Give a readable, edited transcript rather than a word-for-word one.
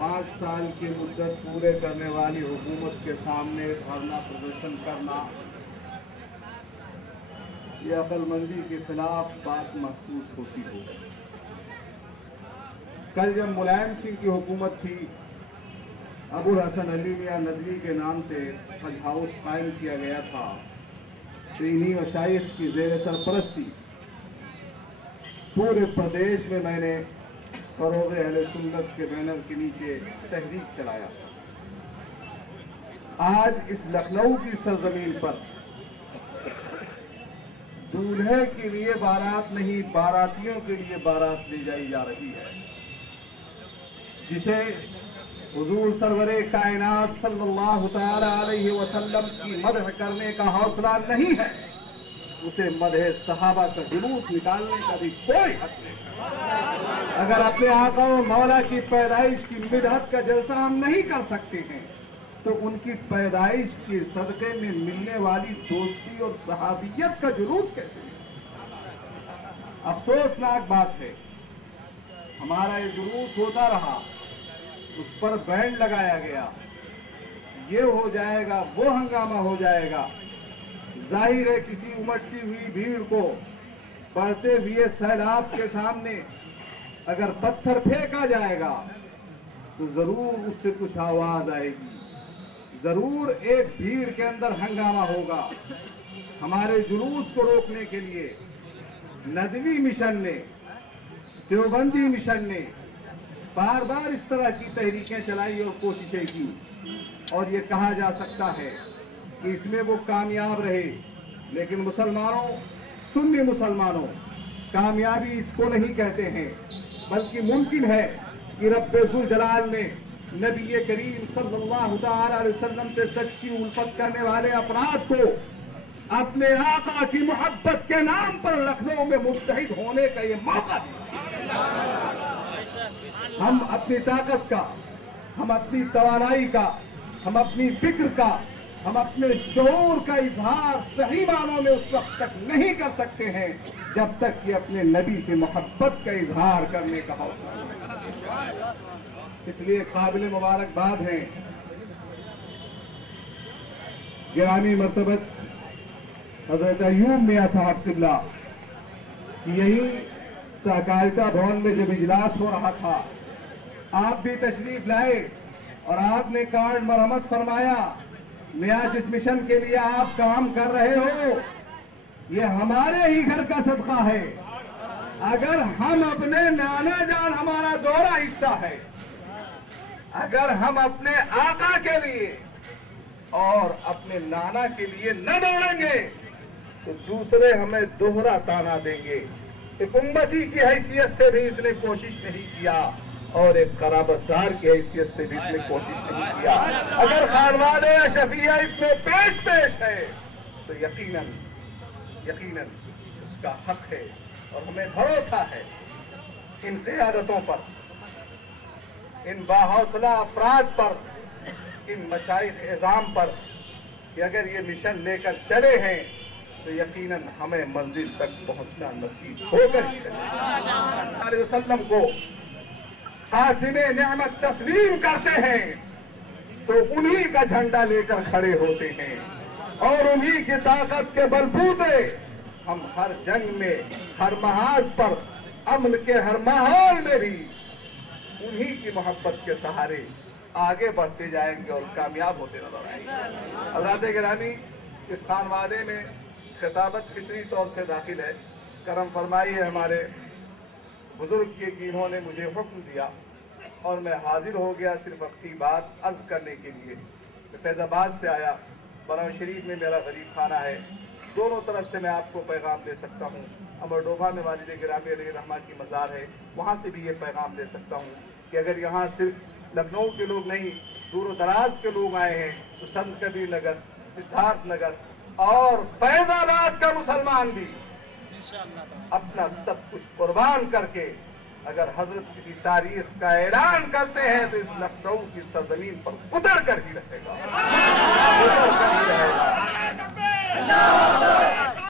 5 साल की मुद्दत पूरे करने वाली हुकूमत के सामने धरना प्रदर्शन करना ये अक्लमंदी के खिलाफ बात महसूस होती है। कल जब मुलायम सिंह की हुकूमत थी, अबुल हसन अली मियां नदवी के नाम से हज हाउस कायम किया गया था, तो इन्हीं मशाइख की ज़ेर सरपरस्ती पूरे प्रदेश में मैंने फरोग़ अहले सुन्नत के बैनर के नीचे तहरीक चलाया। आज इस लखनऊ की सरजमीन पर दूल्हे के लिए बारात नहीं, बारातियों के लिए बारात ले जाई जा रही है, जिसे हुजूर सरवरे कायनात सल्लल्लाहु तआला अलैहि वसल्लम की मदह करने का हौसला नहीं है, उसे मदह सहाबा का जुलूस निकालने का भी कोई हक नहीं। अगर अपने आका और मौला की पैदाइश की मिदहत का जलसा हम नहीं कर सकते हैं, तो उनकी पैदाइश के सदक़े में मिलने वाली दोस्ती और सहाबियत का जुलूस कैसे? अफसोसनाक बात है, हमारा ये जुलूस होता रहा, उस पर बैंड लगाया गया, ये हो जाएगा, वो हंगामा हो जाएगा। जाहिर है किसी उमड़ती हुई भीड़ को बढ़ते हुए सैलाब के सामने अगर पत्थर फेंका जाएगा तो जरूर उससे कुछ आवाज आएगी, जरूर एक भीड़ के अंदर हंगामा होगा। हमारे जुलूस को रोकने के लिए नदवी मिशन ने, देवबंदी मिशन ने बार बार इस तरह की तहरीकें चलाई और कोशिशें की, और ये कहा जा सकता है कि इसमें वो कामयाब रहे। लेकिन मुसलमानों, सुन्नी मुसलमानों, कामयाबी इसको नहीं कहते हैं, बल्कि मुमकिन है कि रब्बे ज़ुल जलाल ने नबी करीम सल्लल्लाहु अलैहि वसल्लम से सच्ची उल्फत करने वाले अफराद को अपने आका की मोहब्बत के नाम पर लखनऊ में मुत्तहिद होने का ये मौका दिया। हम अपनी ताकत का, हम अपनी तवानाई का, हम अपनी फिक्र का, हम अपने शऊर का इजहार सही मानों में उस वक्त तक नहीं कर सकते हैं जब तक कि अपने नबी से मोहब्बत का इजहार करने का हौसला। इसलिए काबिल मुबारकबाद हैं गिरामी मर्तबत हजरत अय्यूब मियां साहब किबला कि यही सहकारिता भवन में जब इजलास हो रहा था, आप भी तशरीफ लाए और आपने कार्ड मरहमत फरमाया। मियां, जिस मिशन के लिए आप काम कर रहे हो, ये हमारे ही घर का सदका है। अगर हम अपने नाना जान, हमारा दोहरा हिस्सा है, अगर हम अपने आका के लिए और अपने नाना के लिए न दौड़ेंगे तो दूसरे हमें दोहरा ताना देंगे। एक उम्मती की हैसियत से भी इसने कोशिश नहीं किया और एक कराबतदार की हैसियत से भी इसने कोशिश नहीं किया। अगर खानवादे या शफिया इसमें पेश है तो यकीनन उसका हक है, और हमें भरोसा है इन क़ियादतों पर, इन बाहौसला अफराद पर, इन मशाइख एज़ाम पर कि अगर ये मिशन लेकर चले हैं तो यकीनन हमें मंजिल तक पहुंचना नसीब होकर ही रहेगा। वसल्लम को हासिने नेमत तस्लीम करते हैं तो उन्हीं का झंडा लेकर खड़े होते हैं, और उन्हीं की ताकत के बलबूते हम हर जंग में, हर महाज पर, अमन के हर माहौल में भी उन्हीं की मोहब्बत के सहारे आगे बढ़ते जाएंगे और कामयाब होते नजर आएंगे। हज़रात गिरामी, इस खानवादे में खिताबत फितरी तौर से दाखिल है। करम फरमाई है हमारे बुजुर्ग की कि इन्होंने मुझे हुक्म दिया और मैं हाजिर हो गया सिर्फ अपनी बात अर्ज करने के लिए। मैं फैजाबाद से आया, बरौन शरीफ में मेरा गरीब खाना है, दोनों तरफ से मैं आपको पैगाम दे सकता हूँ। अमरडोभा में वालिद गिरामी अलैहि रहमा की मज़ार है, वहाँ से भी ये पैगाम दे सकता हूँ कि अगर यहाँ सिर्फ लखनऊ के लोग नहीं, दूर दराज के लोग आए हैं तो संत कबीर नगर, सिद्धार्थ नगर और फैजाबाद का मुसलमान भी अपना सब कुछ कुर्बान करके अगर हजरत किसी तारीख का ऐलान करते हैं तो इस लखनऊ की सरजमीन पर उतर कर ही रहेगा, उतर कर ही रहेगा।